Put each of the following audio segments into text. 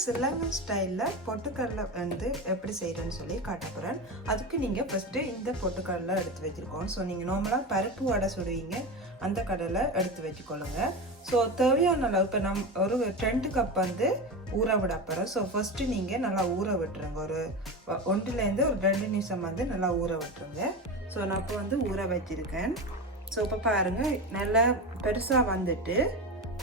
ஸ்ரீலங்கா ஸ்டைலில் பொட்டுக்கடலை வந்து எப்படி செய்கிறேன்னு சொல்லி காட்ட போகிறேன். அதுக்கு நீங்கள் ஃபஸ்ட்டு இந்த பொட்டுக்கடலை எடுத்து வச்சுருக்கோம். ஸோ நீங்கள் நார்மலாக பருப்பு வடை சுடுவீங்க, அந்த கடலை எடுத்து வச்சுக்கொள்ளுங்க. ஸோ தேவையான அளவு இப்போ ஒரு 2 கப் வந்து ஊற விட போகிறோம். ஸோ ஃபஸ்ட்டு நீங்கள் நல்லா ஊற விட்டுருங்க. ஒரு 1லேருந்து ஒரு 2 நிமிஷம் வந்து நல்லா ஊற விட்டுருங்க. ஸோ நான் இப்போ வந்து ஊற வச்சுருக்கேன். ஸோ இப்போ பாருங்கள், நல்லா பெருசாக வந்துட்டு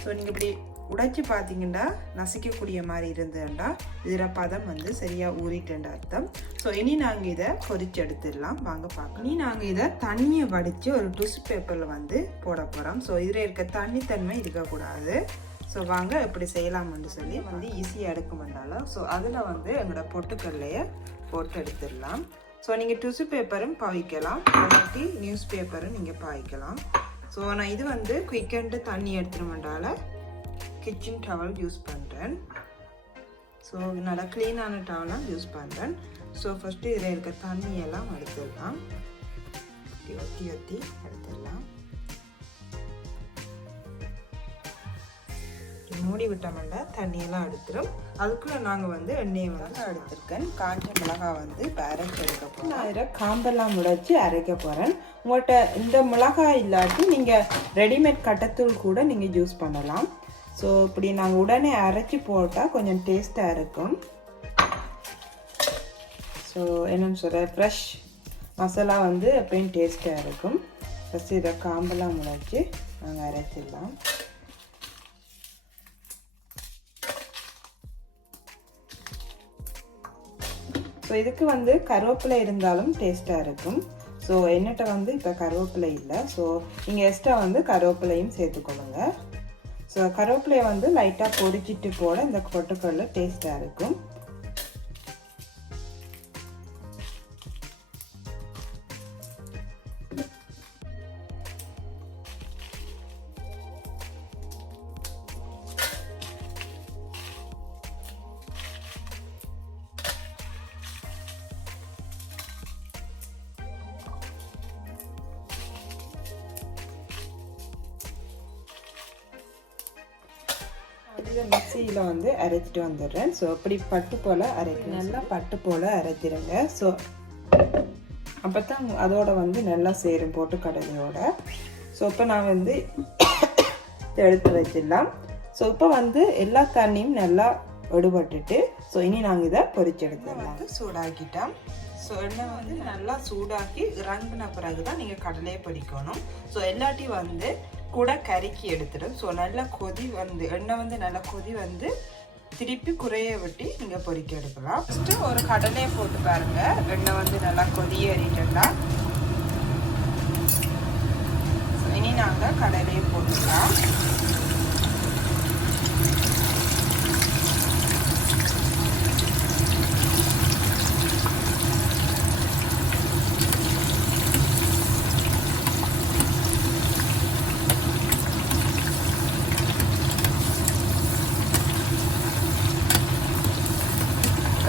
ஸோ நீங்கள் இப்படி உடைச்சி பார்த்தீங்கன்னா நசிக்கக்கூடிய மாதிரி இருந்ததுண்டா இதில் பதம் வந்து சரியாக ஊறிட்டேன் அர்த்தம். ஸோ இனி நாங்கள் இதை பொரிச்சு எடுத்துடலாம், வாங்க பார்க்கலாம். இனி நாங்கள் இதை தண்ணியை வடித்து ஒரு டிஷ்யூ பேப்பரில் வந்து போட போகிறோம். ஸோ இதில் இருக்க தனித்தன்மை இருக்கக்கூடாது. ஸோ வாங்க எப்படி செய்யலாம்னு சொல்லி வந்து ஈஸியாக எடுக்குமெண்டாலும் ஸோ அதில் வந்து எங்களோட பொட்டுக்கடலையை போட்டு எடுத்துடலாம். ஸோ நீங்கள் டிஷ்யூ பேப்பரும் பாவிக்கலாம், இல்லாட்டி நியூஸ் பேப்பரும் நீங்கள் பாவிக்கலாம். ஸோ நான் இது வந்து குயிக்கண்டு தண்ணி எடுத்துருமெண்டால கிச்சன் டவல் யூஸ் பண்ணுறேன். ஸோ நல்லா க்ளீனான டவலாம் யூஸ் பண்ணுறேன். ஸோ ஃபஸ்ட்டு இதில் இருக்க தண்ணியெல்லாம் எடுத்துடலாம், ஒத்தி ஒத்தி எடுத்துடலாம். மூடி விட்டோம்னா தண்ணியெல்லாம் எடுத்துடும். அதுக்குள்ளே நாங்கள் வந்து எண்ணெயை வந்து எடுத்துருக்கேன். காஞ்ச மிளகாய் வந்து இப்போ அரைச்சி எடுக்க போகிறோம். நான் இதில் காம்பெல்லாம் முளைச்சி அரைக்க போகிறேன். உங்கள்கிட்ட இந்த மிளகாய் இல்லாட்டி நீங்கள் ரெடிமேட் கட்டத்தூள் கூட நீங்கள் யூஸ் பண்ணலாம். ஸோ இப்படி நாங்கள் உடனே அரைச்சி போட்டால் கொஞ்சம் டேஸ்ட்டாக இருக்கும். ஸோ என்னென்னு சொல்கிறேன், ஃப்ரெஷ் மசாலா வந்து எப்பயும் டேஸ்ட்டாக இருக்கும். ஃபஸ்ட்டு இதை காம்பெல்லாம் முளைச்சி நாங்கள் அரைச்சிடலாம். ஸோ இதுக்கு வந்து கருவேப்பிலை இருந்தாலும் டேஸ்ட்டாக இருக்கும். ஸோ என்னட்ட வந்து இப்போ கருவேப்பிலை இல்லை. ஸோ நீங்கள் எக்ஸ்ட்ரா வந்து கருவேப்பிலையும் சேர்த்துக்கொள்ளுங்க. ஸோ கருவேப்பிலையை வந்து லைட்டாக பொரிச்சிட்டு போட இந்த பொட்டுக்கடலை டேஸ்ட்டாக இருக்கும். இதை மிக்சியில் வந்து அரைச்சிட்டு வந்துடுறேன். ஸோ அப்படி பட்டு போல் அரைக்கணும், நல்லா பட்டு போல் அரைச்சிடுங்க. ஸோ அப்போ தான் அதோட வந்து நல்லா சேரும் பொட்டுக்கடலையோட. ஸோ இப்போ நான் வந்து எடுத்து வச்சிடலாம். ஸோ இப்போ வந்து எல்லா தண்ணியும் நல்லா எடுபட்டுட்டு ஸோ இனி நாங்கள் இதை பொரிச்சு எடுத்துடலாம். வந்து சூடாக்கிட்டோம். ஸோ எண்ணெய் வந்து நல்லா சூடாக்கி இறங்கின பிறகு தான் நீங்கள் கடலையை பொரிக்கணும். ஸோ எல்லாத்தையும் வந்து கூட கறிக்கி எடுத்துடும். ஸோ நல்லா கொதி வந்து எண்ணெய் வந்து நல்லா கொதி வந்து திருப்பி குறைய விட்டு நீங்கள் பொரிக்க எடுக்கலாம். ஃபஸ்ட்டு ஒரு கடலையை போட்டு பாருங்க, எண்ணெய் வந்து நல்லா கொதியேறிட்டா. இனி நாங்கள் கடலையை போட்டுக்கலாம்.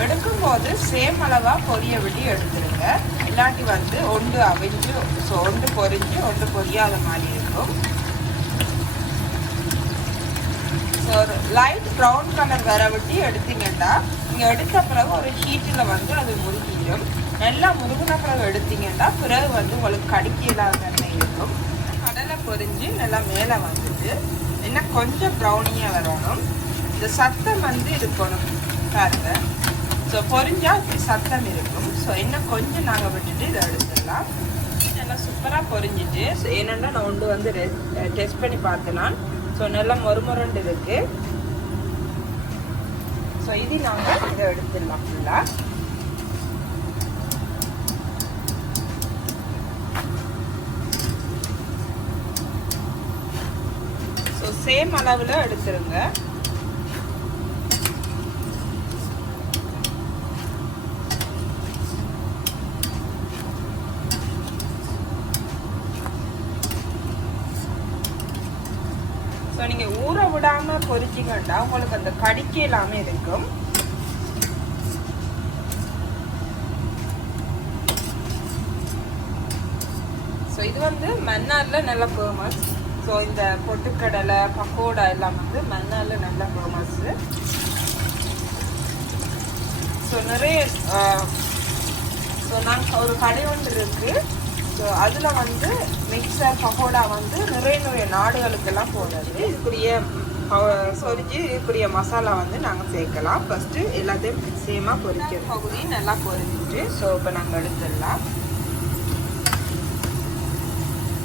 எடுக்கும்போது சேம் அளவாக பொரிய விட்டு எடுத்துருங்க, இல்லாட்டி வந்து ஒன்று அவிஞ்சு ஸோ ஒன்று பொரிஞ்சு ஒன்று பொரியாத மாதிரி இருக்கும். ஸோ ஒரு லைட் ப்ரௌன் கலர் வர விட்டு எடுத்தீங்கன்னா நீங்கள் எடுத்த பிறகு ஒரு ஹீட்டில் வந்து அது முருகிடும். நல்லா முருகின பிறகு எடுத்தீங்கன்னா பிறகு வந்து உங்களுக்கு கடிக்க இல்லாத தன்மை இருக்கும். கடலை பொரிஞ்சு நல்லா மேலே வந்துட்டு இன்னும் கொஞ்சம் ப்ரௌனியாக வரணும். இந்த சத்தம் வந்து இருக்கணும் பாருங்க. ஸோ பொரிஞ்சால் இப்படி சத்தம் இருக்கும். ஸோ இன்னும் கொஞ்சம் நாங்கள் விட்டுட்டு இதை எடுத்துடலாம். நல்லா சூப்பராக பொரிஞ்சிட்டு ஸோ என்னென்னா நான் ஒன்று வந்து டெஸ்ட் பண்ணி பார்த்தேன். ஸோ நல்லா மொறுமொரண்டு இருக்கு. ஸோ இது நாங்கள் இதை எடுத்துடலாம் ஃபுல்லாக. ஸோ சேம் அளவில் எடுத்துருங்க. ஸோ நீங்கள் ஊற விடாமல் பொரிச்சிங்கன்னா உங்களுக்கு அந்த கடிக்க எல்லாமே இருக்கும். ஸோ இது வந்து மன்னாரில் நல்ல ஃபேமஸ். ஸோ இந்த பொட்டுக்கடலை பக்கோடா எல்லாம் வந்து மன்னாரில் நல்ல ஃபேமஸ்ஸு. ஸோ நிறைய ஸோ நாங்கள் ஒரு கடை ஒன்று இருக்குது. ஸோ அதில் வந்து மிக்சர் பக்கோடா வந்து நிறைய நாடுகளுக்கெல்லாம் போடுறது. இதுக்குரிய சொரிஞ்சு இதுக்குரிய மசாலா வந்து நாங்கள் சேர்க்கலாம். ஃபஸ்ட்டு எல்லாத்தையும் சேமாக பொரிக்கிற பகுதி நல்லா பொரிஞ்சிட்டு ஸோ இப்போ நாங்கள் எடுத்துடலாம்.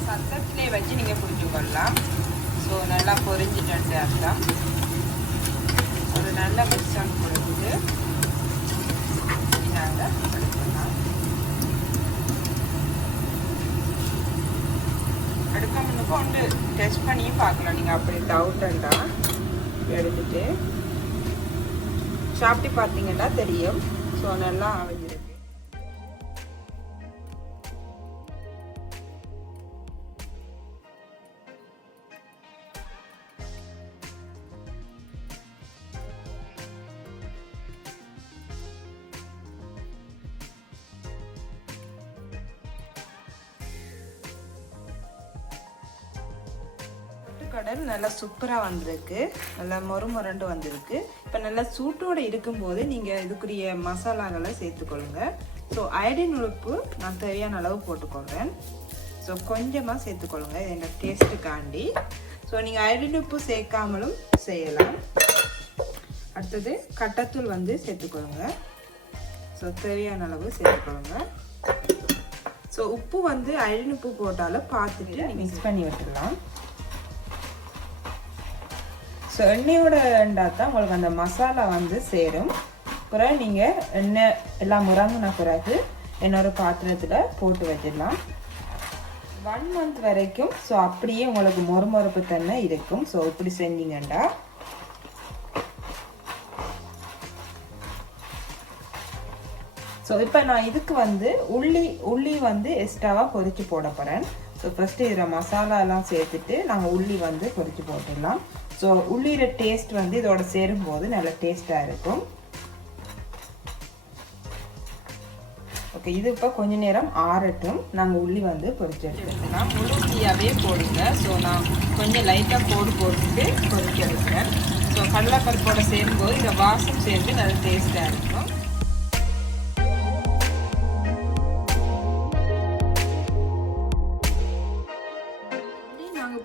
சத்தத்திலே வச்சு நீங்கள் புரிஞ்சுக்கொள்ளலாம். ஸோ நல்லா பொரிஞ்சிட்டு அர்த்தம். ஒரு நல்ல மிக்சர் பொரிஞ்சிட்டு நாங்கள் எடுத்துடலாம். எடுக்க முன்னுக்கு ஒன்று டெஸ்ட் பண்ணியும் பார்க்கலாம். நீங்கள் அப்படி டவுட்டுண்டா எடுத்துட்டு சாப்பிட்டு பார்த்தீங்கன்னா தெரியும். ஸோ நல்லா அவிஞ்சிருக்கு. கடல் நல்லா சூப்பராக வந்திருக்கு. நல்லா மொறுமொரண்டு வந்திருக்கு. இப்போ நல்லா சூட்டோடு இருக்கும்போது நீங்கள் இதுக்குரிய மசாலாகளை சேர்த்துக்கொள்ளுங்க. ஸோ அயடின் உப்பு நான் தேவையான அளவு போட்டுக்கொள்கிறேன். ஸோ கொஞ்சமாக சேர்த்துக்கொள்ளுங்க எங்கள் டேஸ்ட்டுக்காண்டி. ஸோ நீங்கள் அயடின் உப்பு சேர்க்காமலும் செய்யலாம். அடுத்தது கட்டத்தூள் வந்து சேர்த்துக்கொள்ளுங்க. ஸோ தேவையான அளவு சேர்த்துக்கொள்ளுங்க. ஸோ உப்பு வந்து அயடின் உப்பு போட்டாலும் பார்த்துட்டு மிக்ஸ் பண்ணி விட்டுடலாம். ஸோ எண்ணெயோட இருந்தால் தான் உங்களுக்கு அந்த மசாலா வந்து சேரும். பிறகு நீங்கள் எண்ணெய் எல்லாம் முறங்கின பிறகு இன்னொரு பாத்திரத்தில் போட்டு வச்சிடலாம். 1 month வரைக்கும் ஸோ அப்படியே உங்களுக்கு மொறுமொறுப்பு தன்மை இருக்கும். ஸோ இப்படி செஞ்சீங்கண்டா ஸோ இப்போ நான் இதுக்கு வந்து உள்ளி வந்து எக்ஸ்ட்ராவாக பொரிச்சு போட போகிறேன். ஸோ ஃபஸ்ட்டு இதில் மசாலாலாம் சேர்த்துட்டு நாங்கள் உள்ளி வந்து பொரிச்சு போட்டுடலாம். ஸோ உள்ளியோட டேஸ்ட் வந்து இதோட சேரும்போது நல்ல டேஸ்ட்டாக இருக்கும். ஓகே, இது இப்போ கொஞ்ச நேரம் ஆறட்டும். நாங்கள் உள்ளி வந்து பொரிச்சு எடுத்துக்கலாம். முழு தீயாவே போடுங்க. ஸோ நான் கொஞ்சம் லைட்டாக போட்டுட்டு பொரிக்க வைக்கிறேன். ஸோ கடலைப்பருப்போட சேரும்போது இந்த வாசம் சேர்ந்து நல்ல டேஸ்ட்டாக இருக்கும்.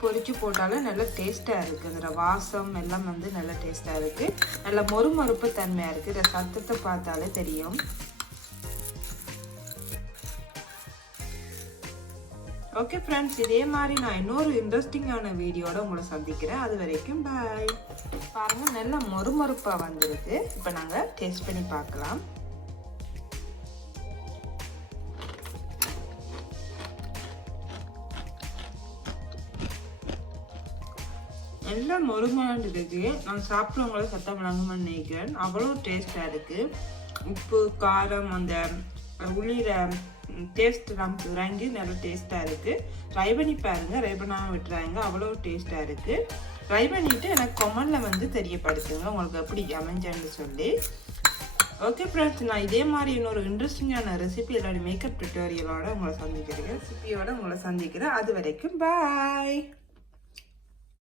பொரிச்சு போட்டாலும் நல்ல டேஸ்ட்டாக இருக்குது. அதில் வாசம் எல்லாம் வந்து நல்ல டேஸ்ட்டாக இருக்குது. நல்ல மொறுமொறுப்பு தன்மையாக இருக்குது. இதை சத்தத்தை பார்த்தாலே தெரியும். ஓகே ஃப்ரெண்ட்ஸ், இதே மாதிரி நான் இன்னொரு இன்ட்ரெஸ்டிங்கான வீடியோட உங்களை சந்திக்கிறேன். அது வரைக்கும் பாய். பாருங்கள், நல்ல மொறுமொறுப்பாக வந்திருக்கு. இப்போ நாங்கள் டேஸ்ட் பண்ணி பார்க்கலாம். எல்லாம் மொறுமொரண்டு இருக்கு. நான் சாப்பிட்றவங்கள சத்தம் விளங்குமான்னு நினைக்கிறேன். அவ்வளோ டேஸ்டாக இருக்குது. உப்பு காரம் அந்த உள்ளிர டேஸ்ட் நமக்கு இறங்கி நல்ல டேஸ்ட்டாக இருக்குது. ட்ரை பண்ணி பாருங்கள். ட்ரை பண்ணாமல் விட்டுறாங்க. அவ்வளோ டேஸ்ட்டாக இருக்குது. ட்ரை பண்ணிவிட்டு எனக்கு கமெண்டில் வந்து தெரியப்படுத்துங்க உங்களுக்கு எப்படி அமைஞ்சேன்னு சொல்லி. ஓகே ஃப்ரெண்ட்ஸ், நான் இதே மாதிரி இன்னொரு இன்ட்ரெஸ்டிங்கான ரெசிபி என்னோட மேக்கப் டுட்டோரியலோட உங்களை சந்திக்கிறேன். அது வரைக்கும் பாய்.